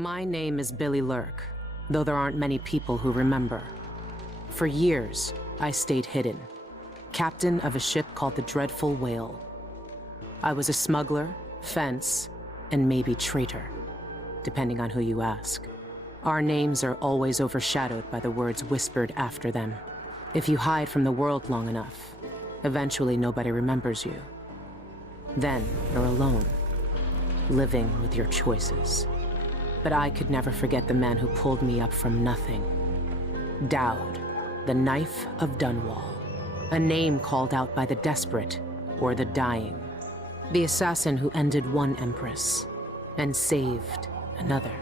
My name is Billy Lurk, though there aren't many people who remember. For years, I stayed hidden, captain of a ship called the Dreadful Whale. I was a smuggler, fence, and maybe traitor, depending on who you ask. Our names are always overshadowed by the words whispered after them. If you hide from the world long enough, eventually nobody remembers you. Then you're alone, living with your choices. But I could never forget the man who pulled me up from nothing. Dowd, the Knife of Dunwall. A name called out by the desperate or the dying. The assassin who ended one empress and saved another.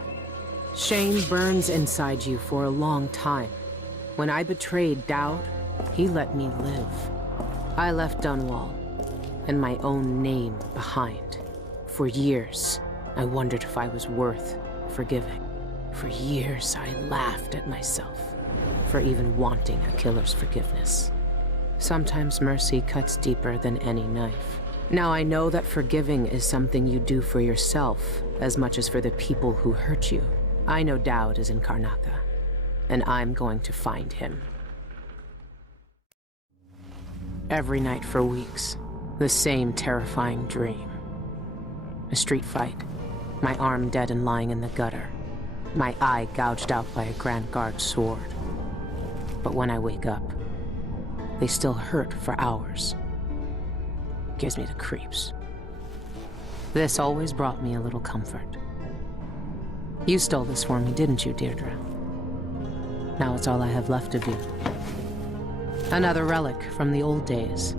Shame burns inside you for a long time. When I betrayed Dowd, he let me live. I left Dunwall and my own name behind. For years, I wondered if I was worth forgiving. For years, I laughed at myself for even wanting a killer's forgiveness. Sometimes mercy cuts deeper than any knife. Now I know that forgiving is something you do for yourself as much as for the people who hurt you. I know Dowd is in Karnaca, and I'm going to find him. Every night for weeks, the same terrifying dream. A street fight, my arm dead and lying in the gutter, my eye gouged out by a Grand Guard sword. But when I wake up, they still hurt for hours. Gives me the creeps. This always brought me a little comfort. You stole this for me, didn't you, Deirdre? Now it's all I have left of you. Another relic from the old days.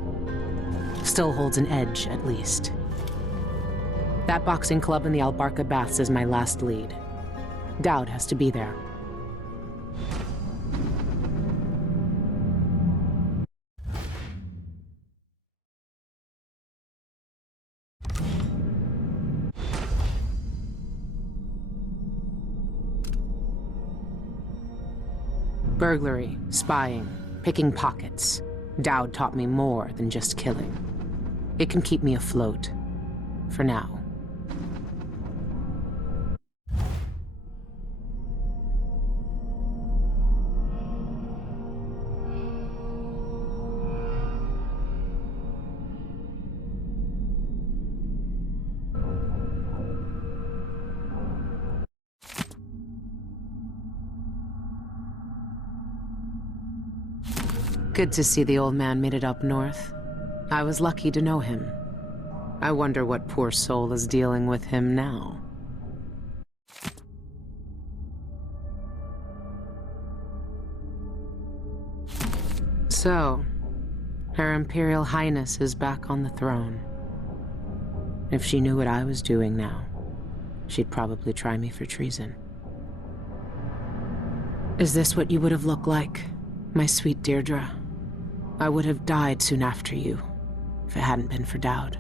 Still holds an edge, at least. That boxing club in the Albarca Baths is my last lead. Dowd has to be there. Burglary, spying, picking pockets. Dowd taught me more than just killing. It can keep me afloat. For now. Good to see the old man made it up north. I was lucky to know him. I wonder what poor soul is dealing with him now. So, Her Imperial Highness is back on the throne. If she knew what I was doing now, she'd probably try me for treason. Is this what you would have looked like, my sweet Deirdre? I would have died soon after you, if it hadn't been for Dowd.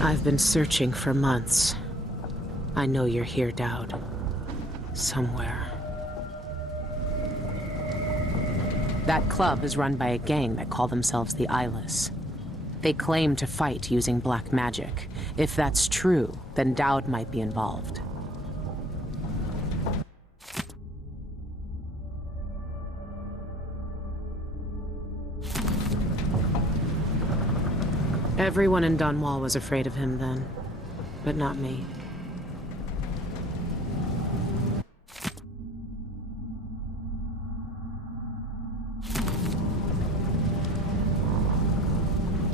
I've been searching for months. I know you're here, Dowd. Somewhere. That club is run by a gang that call themselves the Eyeless. They claim to fight using black magic. If that's true, then Dowd might be involved. Everyone in Dunwall was afraid of him then, but not me.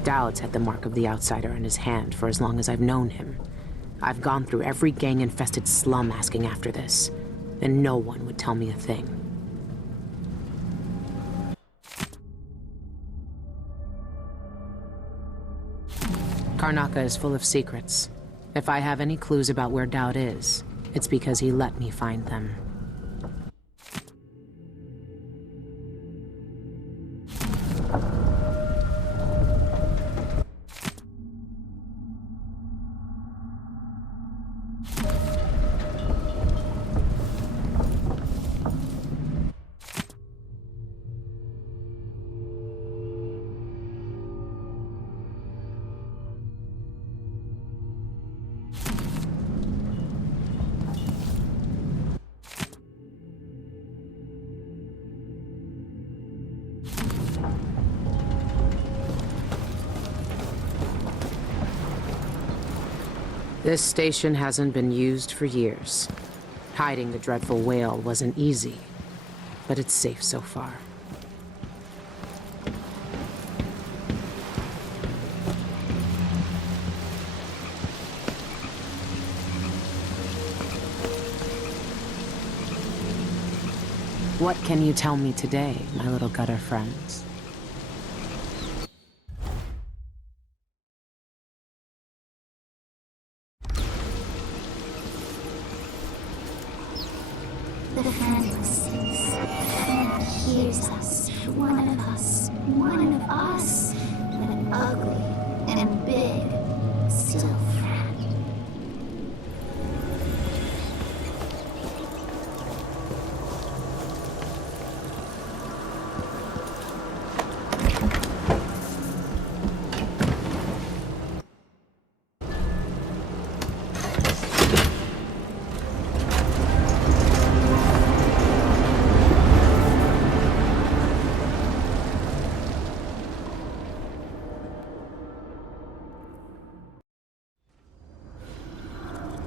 Dowd's had the mark of the outsider in his hand for as long as I've known him. I've gone through every gang-infested slum asking after this, and no one would tell me a thing. Karnaca is full of secrets. If I have any clues about where Dowd is, it's because he let me find them. This station hasn't been used for years. Hiding the dreadful whale wasn't easy, but it's safe so far. What can you tell me today, my little gutter friends? The friend listens. The friend hears us. One of us. But ugly and big. Still friend.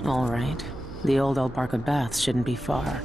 All right. The old Albarca Baths shouldn't be far.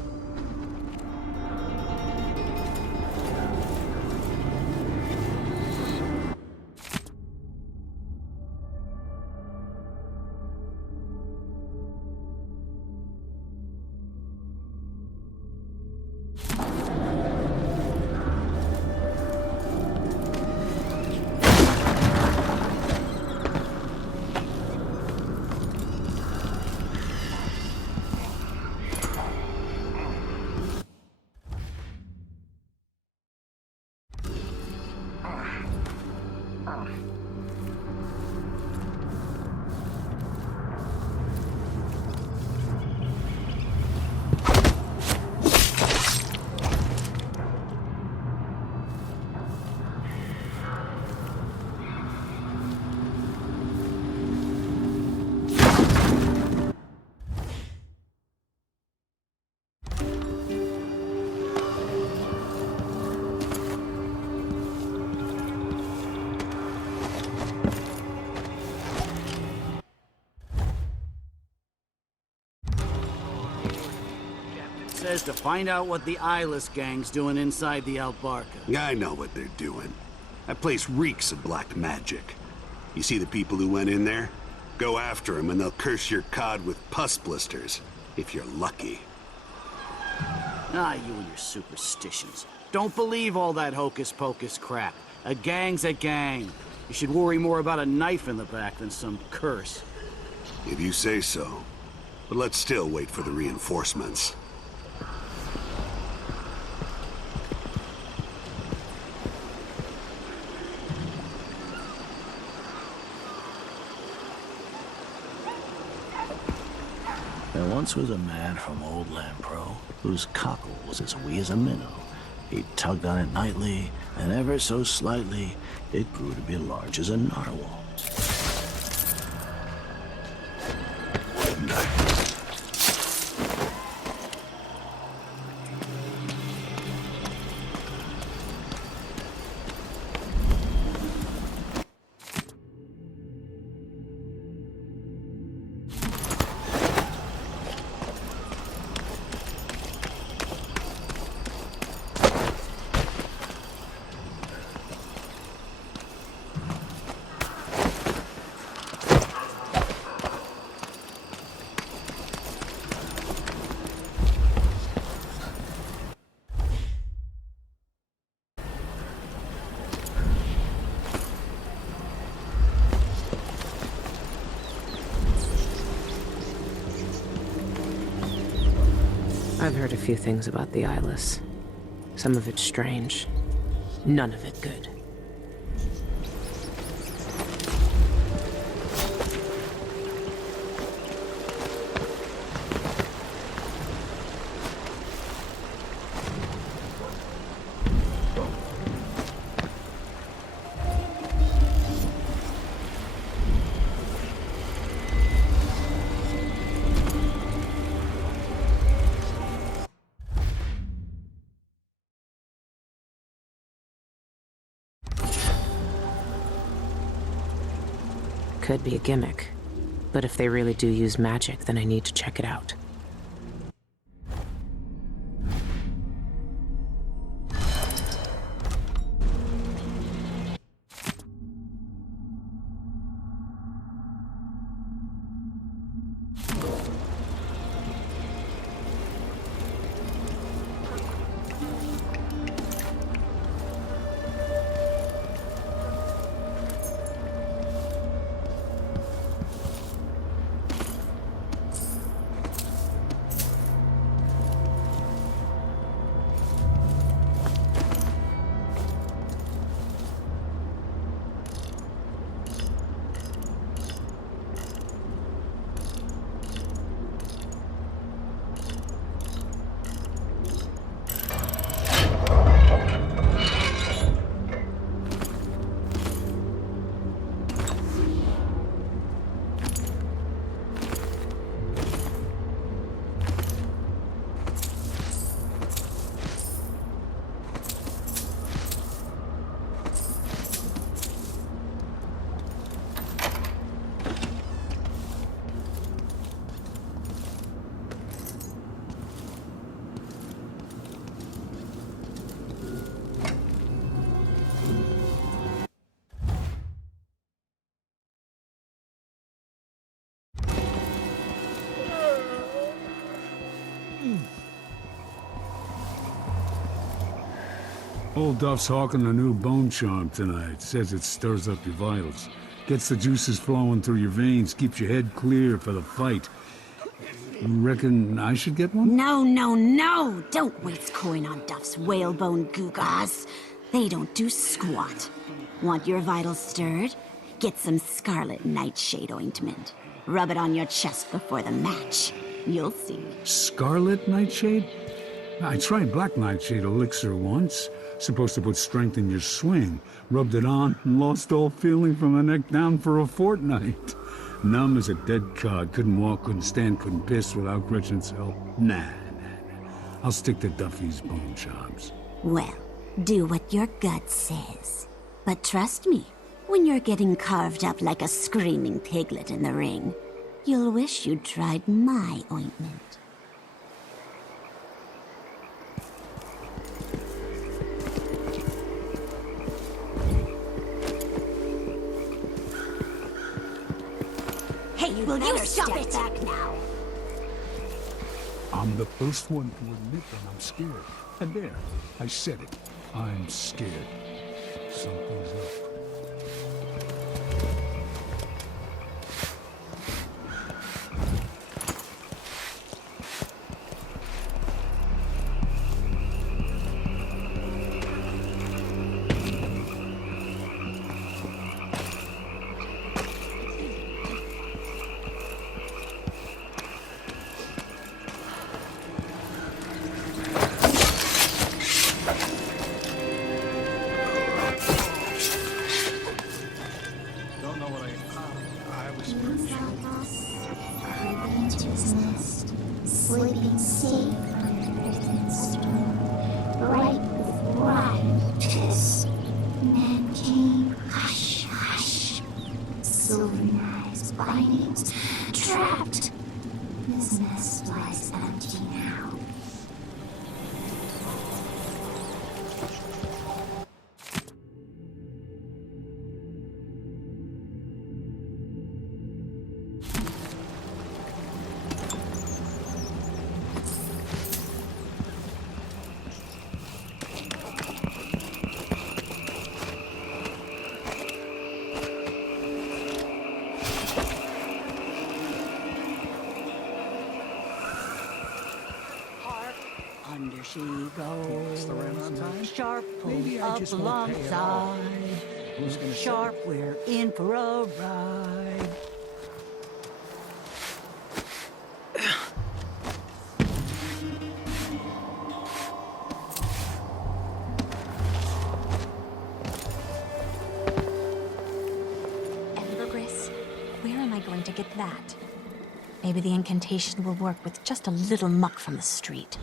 Says to find out what the eyeless gang's doing inside the Albarca. I know what they're doing. That place reeks of black magic. You see the people who went in there? Go after them and they'll curse your cod with pus blisters, if you're lucky. Ah, you and your superstitions. Don't believe all that hocus-pocus crap. A gang's a gang. You should worry more about a knife in the back than some curse. If you say so. But let's still wait for the reinforcements. There once was a man from Old Lampro whose cockle was as wee as a minnow. He tugged on it nightly, and ever so slightly, it grew to be large as a narwhal. I've heard a few things about the eyeless. Some of it strange. None of it good. Could be a gimmick, But if they really do use magic, then I need to check it out. Old Duff's hawking a new Bonecharm tonight. Says it stirs up your vitals. Gets the juices flowing through your veins, keeps your head clear for the fight. Reckon I should get one? No, no, no! Don't waste coin on Duff's whalebone gewgaws. They don't do squat. Want your vitals stirred? Get some scarlet nightshade ointment. Rub it on your chest before the match. You'll see. Scarlet nightshade? I tried black nightshade elixir once. Supposed to put strength in your swing. Rubbed it on and lost all feeling from the neck down for a fortnight. Numb as a dead cod. Couldn't walk, couldn't stand, couldn't piss without Gretchen's help. Nah. I'll stick to Duffy's Bonecharms. Well, do what your gut says. But trust me, when you're getting carved up like a screaming piglet in the ring, you'll wish you'd tried my ointment. Hey, will you stop it back now? I'm the first one to admit that I'm scared. And there, I said it. I'm scared. Something's up. Sleeping safe under earth storm, bright with riotous. Man came, hush, hush. Silver knives, bindings, trapped. This nest lies empty now. Under she goes, the rent on time? sharp pull Maybe I up just won't pay at all. alongside. Who's gonna say Sharp, we're in for a ride. Ambergris, where am I going to get that? Maybe the incantation will work with just a little muck from the street.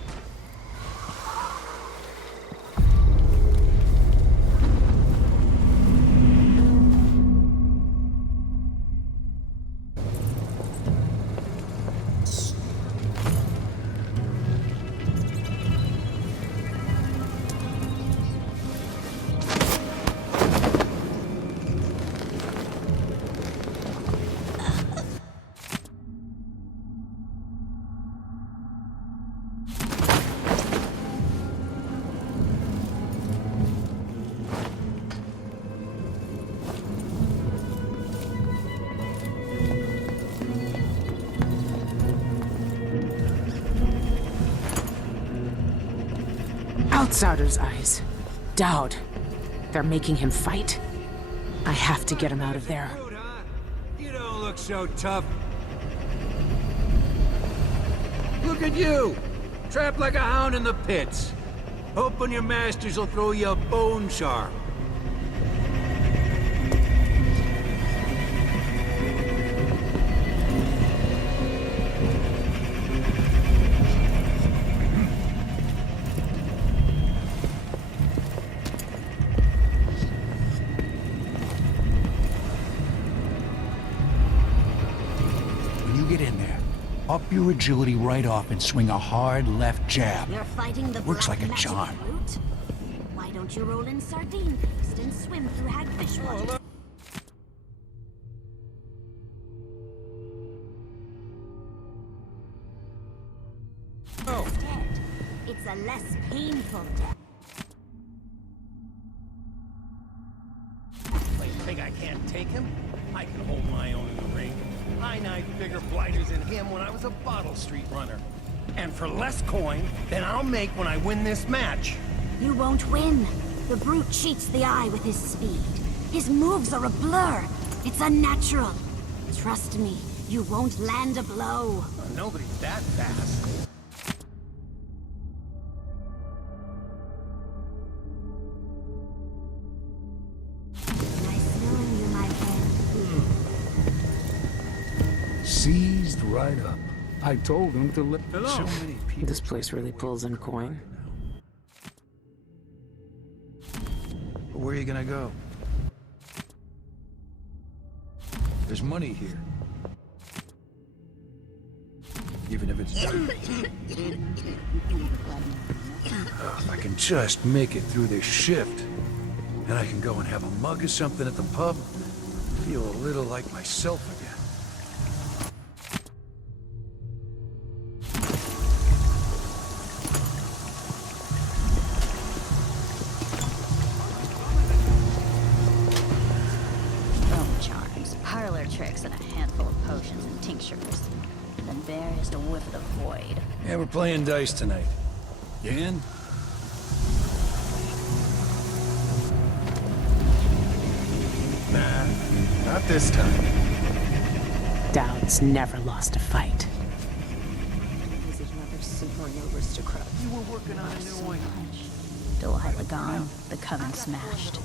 Outsider's eyes. Dowd. They're making him fight. I have to get him out of there. Rude, huh? You don't look so tough. Look at you! Trapped like a hound in the pits. Hoping your masters will throw you a Bonecharm. When you get in there, up your agility right off and swing a hard left jab. You're fighting the Works black like a magic charm. brute? Why don't you roll in sardine paste and swim through hagfish water? Instead, it's a less painful death. Like, think I can't take him? I can hold my own in the ring. I knifed bigger blighters than him when I was a bottle street runner. And for less coin than I'll make when I win this match. You won't win. The brute cheats the eye with his speed. His moves are a blur. It's unnatural. Trust me, you won't land a blow. Nobody's that fast. Nice knowing you, my friend. Seized right up. I told him to let... Hello. This place really pulls in coin. Where are you gonna go? There's money here. Even if it's... If I can just make it through this shift, and I can go and have a mug of something at the pub, feel a little like myself again. Bonecharms, parlor tricks, and a handful of potions and tinctures. And then there is to whiff the void. Yeah, we're playing dice tonight. You in? Nah, not this time. Dowd's never lost a fight. Is it another super aristocrat? You were working on a new one. Delilah gone, the coven smashed.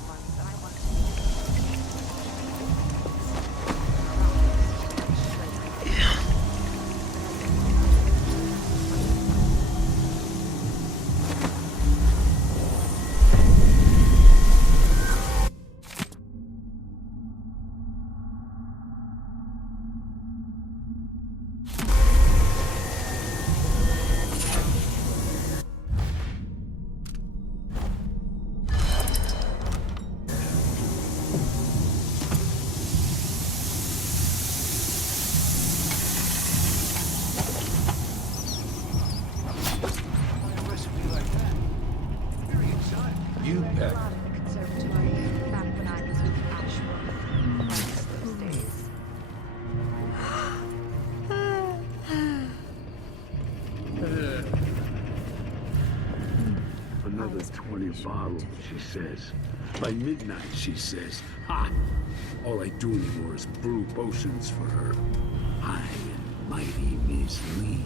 You bet. Another 20 bottles, she says. By midnight, she says. Ha! All I do anymore is brew potions for her. High and mighty Miss Lee.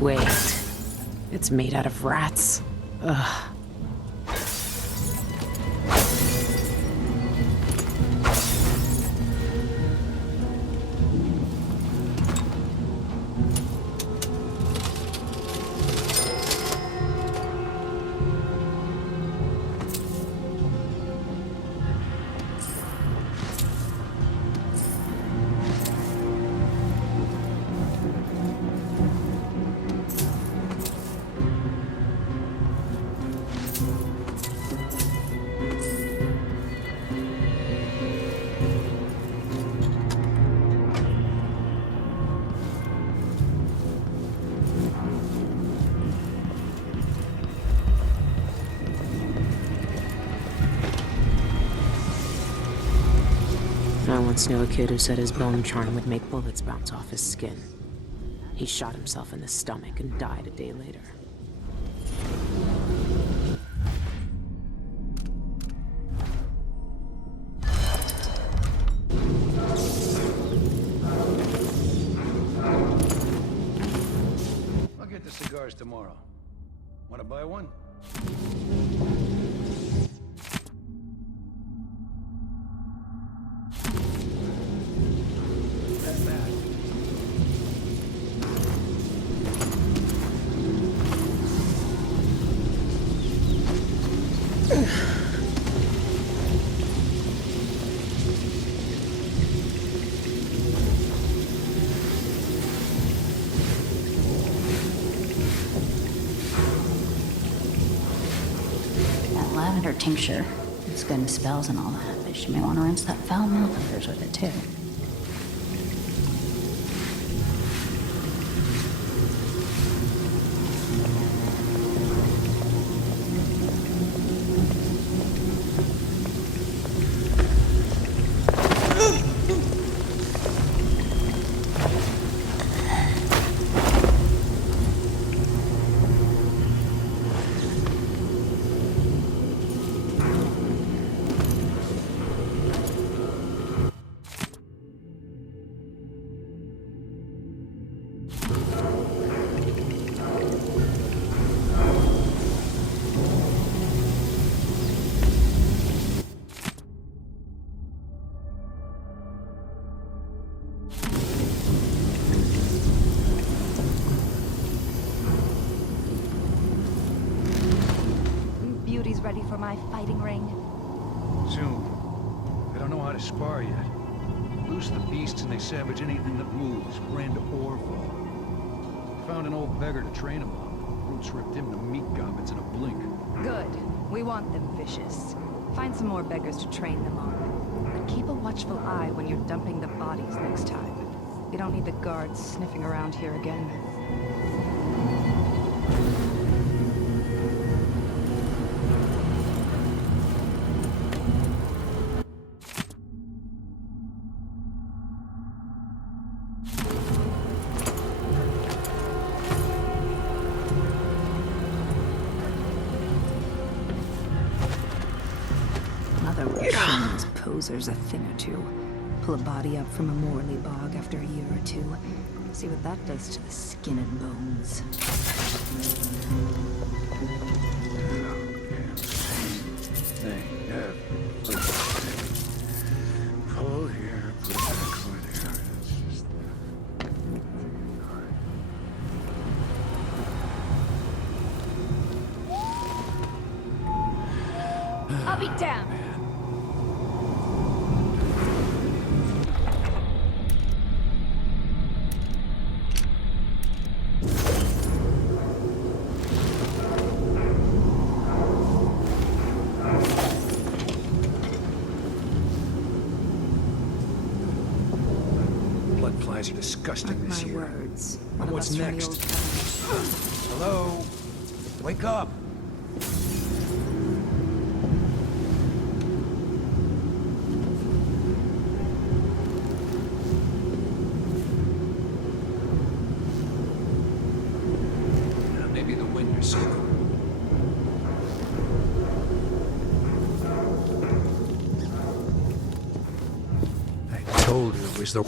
Wait. It's made out of rats. Ugh. once knew a kid who said his bone charm would make bullets bounce off his skin. He shot himself in the stomach and died a day later. I'll get the cigars tomorrow. Wanna buy one? That's that. That lavender tincture. It's good in spells and all that, but you may want to rinse that foul mouth of hers with it too. Beauty's ready for my fighting ring. Soon. I don't know how to spar yet. Loose the beasts and they savage anything that moves, friend or foe. Found an old beggar to train them on. Roots ripped him to meat goblins in a blink. Good. We want them vicious. Find some more beggars to train them on. But keep a watchful eye when you're dumping the bodies next time. You don't need the guards sniffing around here again. Mother will show these posers a thing or two. Pull a body up from a Morley bog after a year or two. See what that does to the skin and bones. Hey, pull here, put it back over there. It's just... I'll be damned! Blood flies are disgusting Mark this my year. words. One of What's us from the next? old town. Hello? Wake up! Maybe the wind or something. I told her it was the...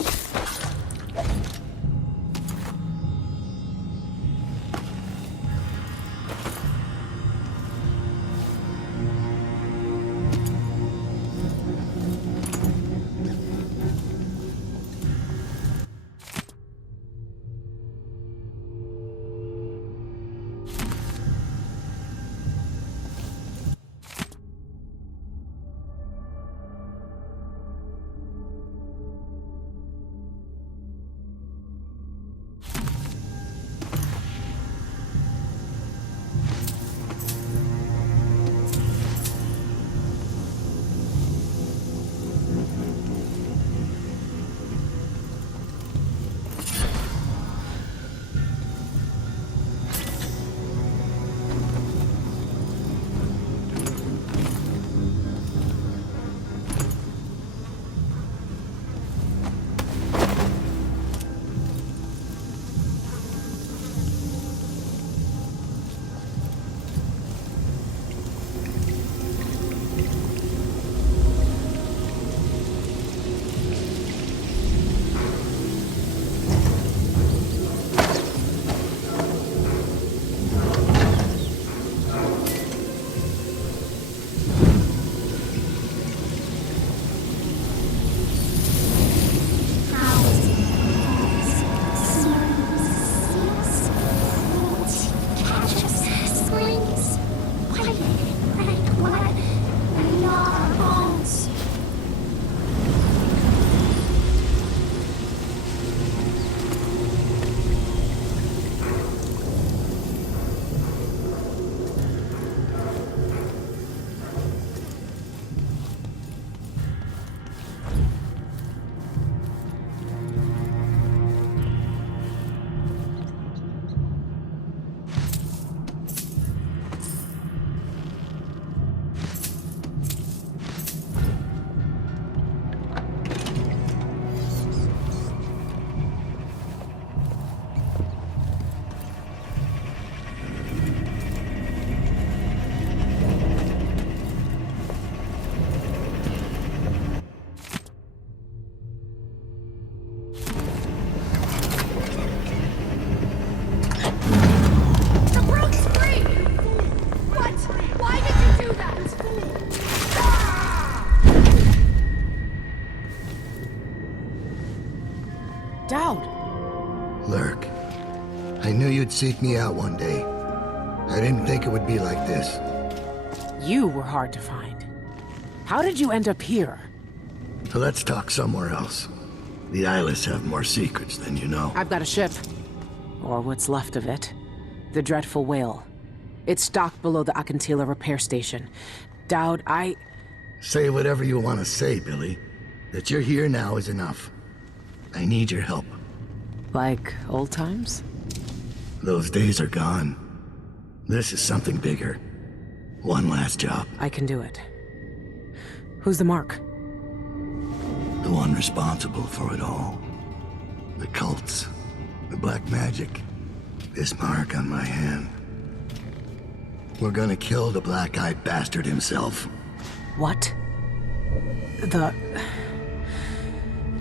seek me out one day. I didn't think it would be like this. You were hard to find. How did you end up here? So let's talk somewhere else. The Eyeless have more secrets than you know. I've got a ship. Or what's left of it. The Dreadful Whale. It's docked below the Akantila repair station. Dowd, Say whatever you want to say, Billy. That you're here now is enough. I need your help. Like old times? Those days are gone. This is something bigger. One last job. I can do it. Who's the mark? The one responsible for it all. The cults. The black magic. This mark on my hand. We're gonna kill the black-eyed bastard himself. What?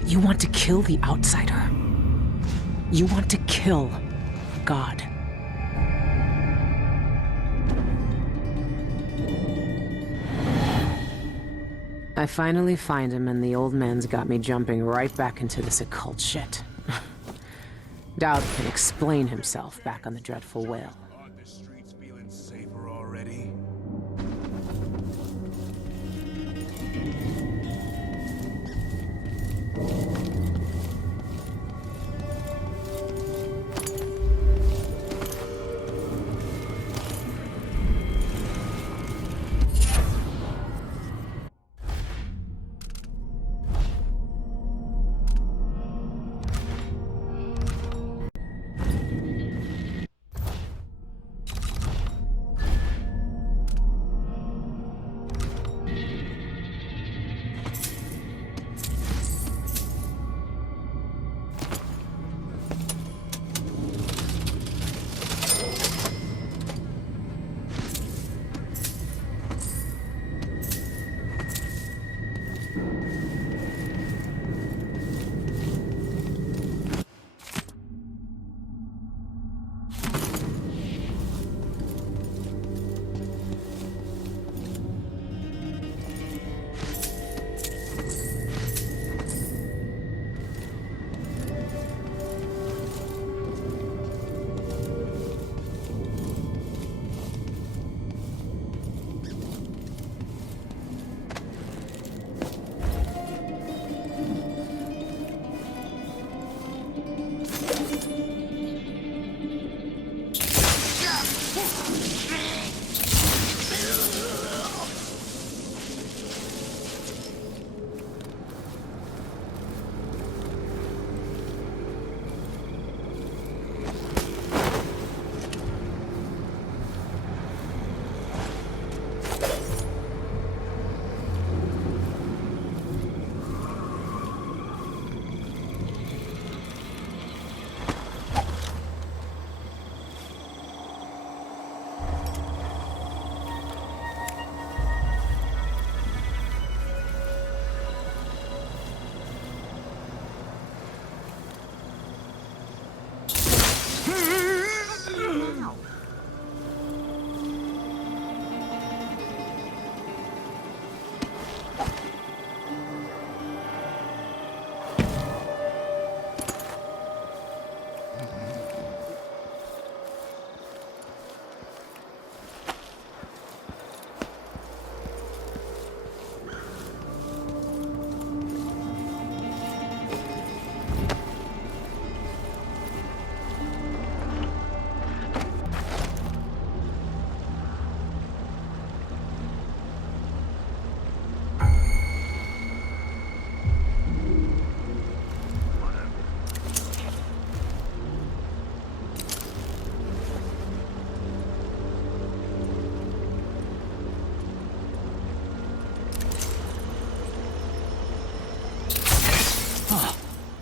You want to kill the outsider? You want to kill God? I finally find him, and the old man's got me jumping right back into this occult shit. Dowd can explain himself back on the Dreadful Whale. Are the streets feeling safer already?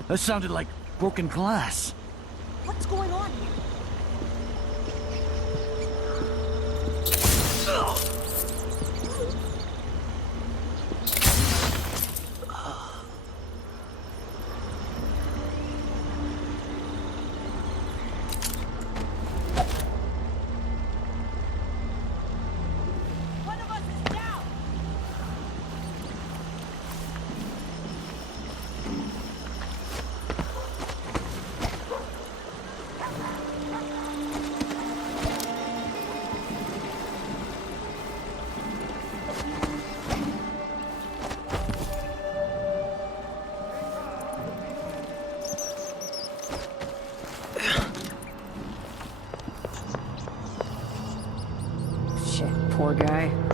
That sounded like broken glass. What's going on here? One of us is down! Poor guy.